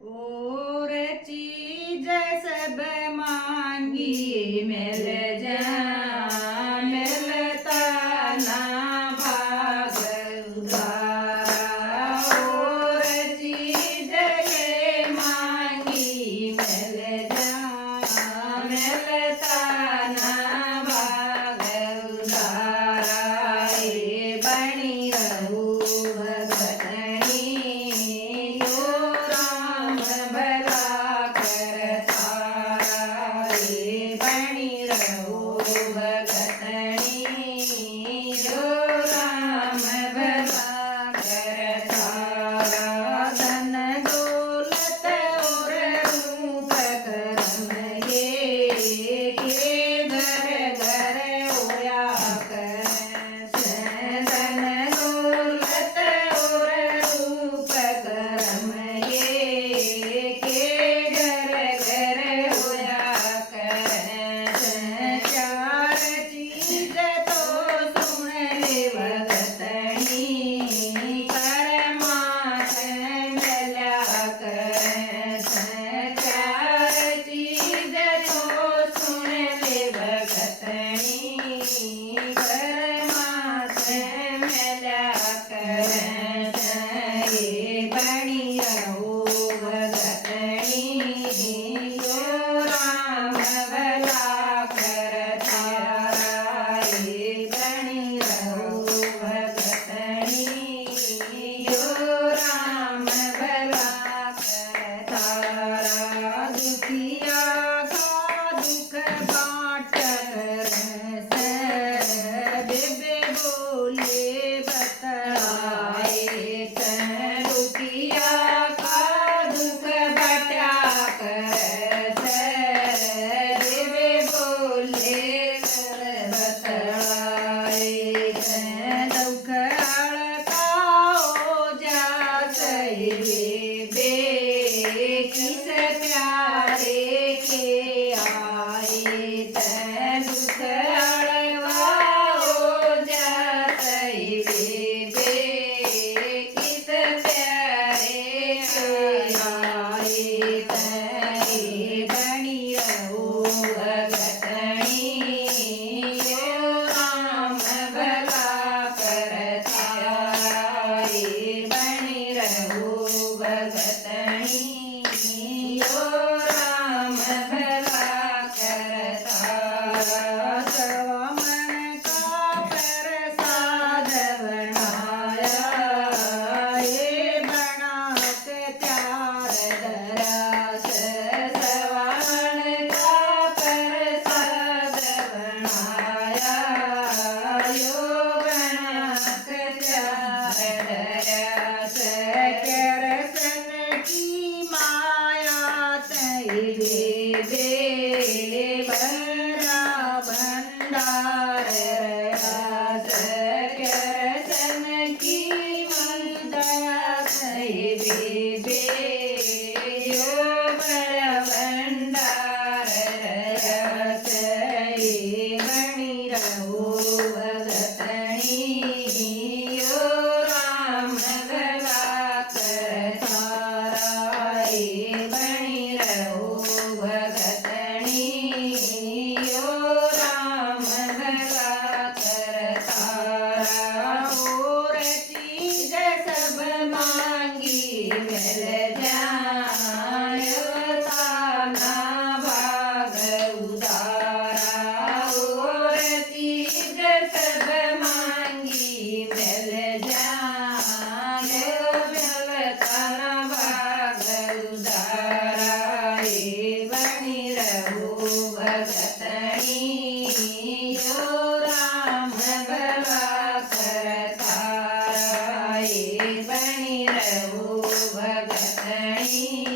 और चीज सब मांगी मिल जा मिलता ना भाग उधारा। और चीज ये मांगी मिल जा मिलता ना भाग उधारा। ये बनी रहू भगतनी यो राम भला करतारा। ये बनी रहू भगतनी यो राम भला करतारा। धन दौलत और रूप करम ये के घर घर होया करैं। धन दौलत और रूप करम ये के घर घर होया करैं। चार चीज तो सुन ले भगतनी परमात्म मिला करैं। चार चीज तो सुन ले भगतनी परमात्म मिला करैं। ये बनी रहू भगतनी यो राम भला करतारा। ये बनी रहू भगतनी यो राम भला करतारा। दुखिया का दुख बाँट करैं। बेबे बोले बतलाए दुखिया का दुख बटा करैं। बेबे बोले बतलाए दुख हड़काओ जा बेबे किस प्यारे के आए। दुख हड़वाओ जा बेबे किस प्यारे के आए। बनी रहू भगतनी यो राम भला करतारा। ये बनी रहू भगतनी यो राम भला करतारा। सवा मन का प्रसाद बनाया ये बना के त्यार धरा। सवा मन का प्रसाद बनाया यो बना के त्यार धरा। करसन की माया तई बेबे भरा भंडार रहा। करसन की दया तई बेबे यो बड़ा भंडार रहा। बनी रहू भगतनी यो राम भला करतारा। ये बनी रहू भगतनी यो राम भला करतारा। और चीज सब मांगी मिल जाए ना भाग उधारा। और चीज सब मांगी मिल जाए मिलता ना भाग उधारा। ये बनी रहू भगतनी यो राम भला करतारा। ये बनी रहू भगतनी